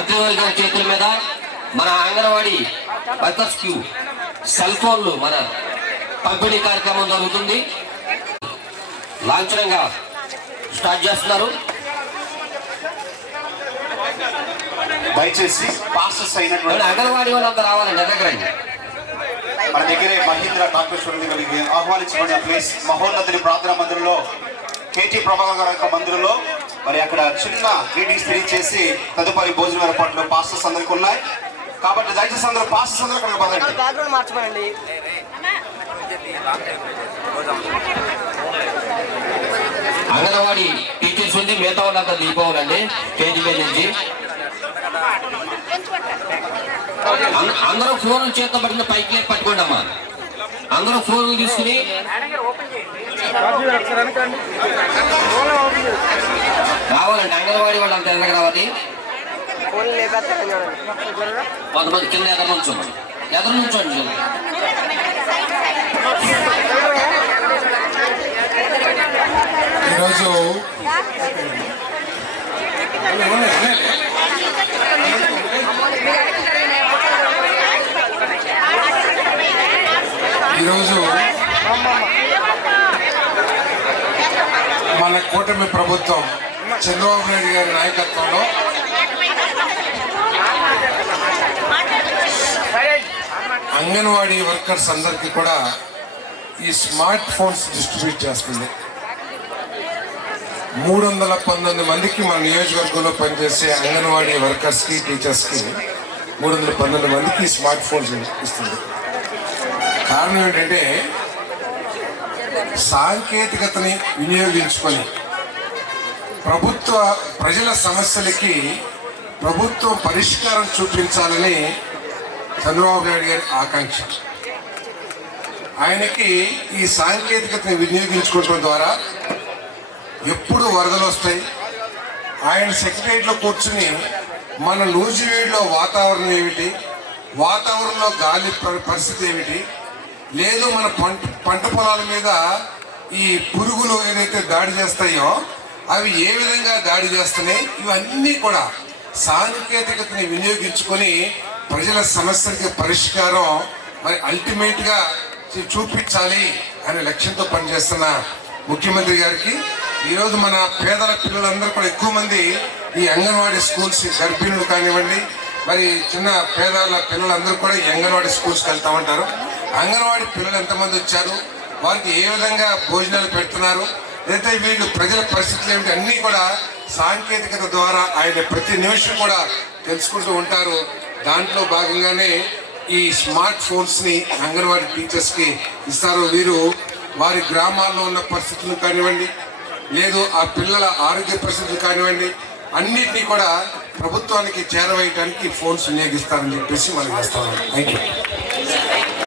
మంత్రివర్గం చేతుల మీద మన అంగన్వాడీ వర్కర్స్ క్యూ సెల్ ఫోన్లు మన పంపిణీ కార్యక్రమం జరుగుతుంది. లాంఛనంగా స్టార్ట్ చేస్తున్నారు. దయచేసి పాసెస్ అయినటువంటి అంగన్వాడీ వాళ్ళంతా రావాలండి ఎదగరండి మన దగ్గరే మహీంద్ర కలిగి ఆహ్వానించబడిన ప్లేస్ మహోన్నతుని ప్రార్థనా మందిరంలో కేటీ ప్రభాకర్ గారి యొక్క మందిరంలో మరి అక్కడ చిన్న గ్రీటింగ్స్ తెలియచేసి తదుపరి భోజనం ఏర్పాట్లు పాస్టర్స్ అందరికి ఉన్నాయి. కాబట్టి దయచేసి అందరూ పాస్టర్స్ అందరూ అక్కడికి పదండి బ్యాక్గ్రౌండ్ అంగన్వాడీ టీచర్స్ ఉంది మిగతా వాళ్ళంతా దిగిపోవాలండి స్టేజ్ మీద నుంచి. అందరూ ఫోన్లు చేత పట్టిన పైకి పట్టుకోండి అమ్మా. అందరూ ఫోన్లు తీసుకుని రావాలండి అంగన్వాడీ వాళ్ళంతా ఎందుకు రావాలి? కొంతమంది కింద ఎదురు నుంచోండి. ఎదురు నుంచోండి. ఈరోజు ఈరోజు మన కూటమి ప్రభుత్వం చంద్రబాబు నాయుడు గారి నాయకత్వంలో అంగన్వాడీ వర్కర్స్ అందరికీ కూడా ఈ స్మార్ట్ ఫోన్స్ డిస్ట్రిబ్యూట్ చేస్తుంది. మూడు వందల పంతొమ్మిది మందికి మన నియోజకవర్గంలో పనిచేసే అంగన్వాడీ వర్కర్స్కి టీచర్స్కి మూడు వందల పంతొమ్మిది మందికి స్మార్ట్ ఫోన్స్ ఇస్తుంది. కారణం ఏంటంటే సాంకేతికతని వినియోగించుకొని ప్రభుత్వ ప్రజల సమస్యలకి ప్రభుత్వం పరిష్కారం చూపించాలని చంద్రబాబు నాయుడు గారి ఆకాంక్ష. ఆయనకి ఈ సాంకేతికతని వినియోగించుకోవడం ద్వారా ఎప్పుడు వరదలు వస్తాయి. ఆయన సెక్రటరియట్లో కూర్చుని మన నూజివేడిలో వాతావరణం ఏమిటి? వాతావరణంలో గాలి పరిస్థితి ఏమిటి? లేదు మన పంట పంట పొలాల మీద ఈ పురుగులు ఏదైతే దాడి చేస్తాయో అవి ఏ విధంగా దాడి చేస్తున్నాయి? ఇవన్నీ కూడా సాంకేతికతని వినియోగించుకొని ప్రజల సమస్యలకి పరిష్కారం మరి అల్టిమేట్గా చూపించాలి అనే లక్ష్యంతో పనిచేస్తున్న ముఖ్యమంత్రి గారికి. ఈరోజు మన పేదల పిల్లలందరూ కూడా ఎక్కువ మంది ఈ అంగన్వాడీ స్కూల్స్ గర్భిణులు కానివ్వండి మరి చిన్న పేదల పిల్లలందరూ కూడా ఈ అంగన్వాడీ స్కూల్స్కి వెళ్తా ఉంటారు. అంగన్వాడీ పిల్లలు ఎంతమంది వచ్చారు? వారికి ఏ విధంగా భోజనాలు పెడుతున్నారు? లేదా వీళ్ళు ప్రజల పరిస్థితులు ఏమిటి? అన్నీ కూడా సాంకేతికత ద్వారా ఆయన ప్రతి నిమిషం కూడా తెలుసుకుంటూ ఉంటారు. దాంట్లో భాగంగానే ఈ స్మార్ట్ ఫోన్స్ని అంగన్వాడీ టీచర్స్కి ఇస్తారు. వీరు వారి గ్రామాల్లో ఉన్న పరిస్థితులు కానివ్వండి లేదు ఆ పిల్లల ఆరోగ్య పరిస్థితులు కానివ్వండి అన్నింటినీ కూడా ప్రభుత్వానికి చేరవేయడానికి ఫోన్స్ వినియోగిస్తారని చెప్పేసి మనం చేస్తాం. Thank you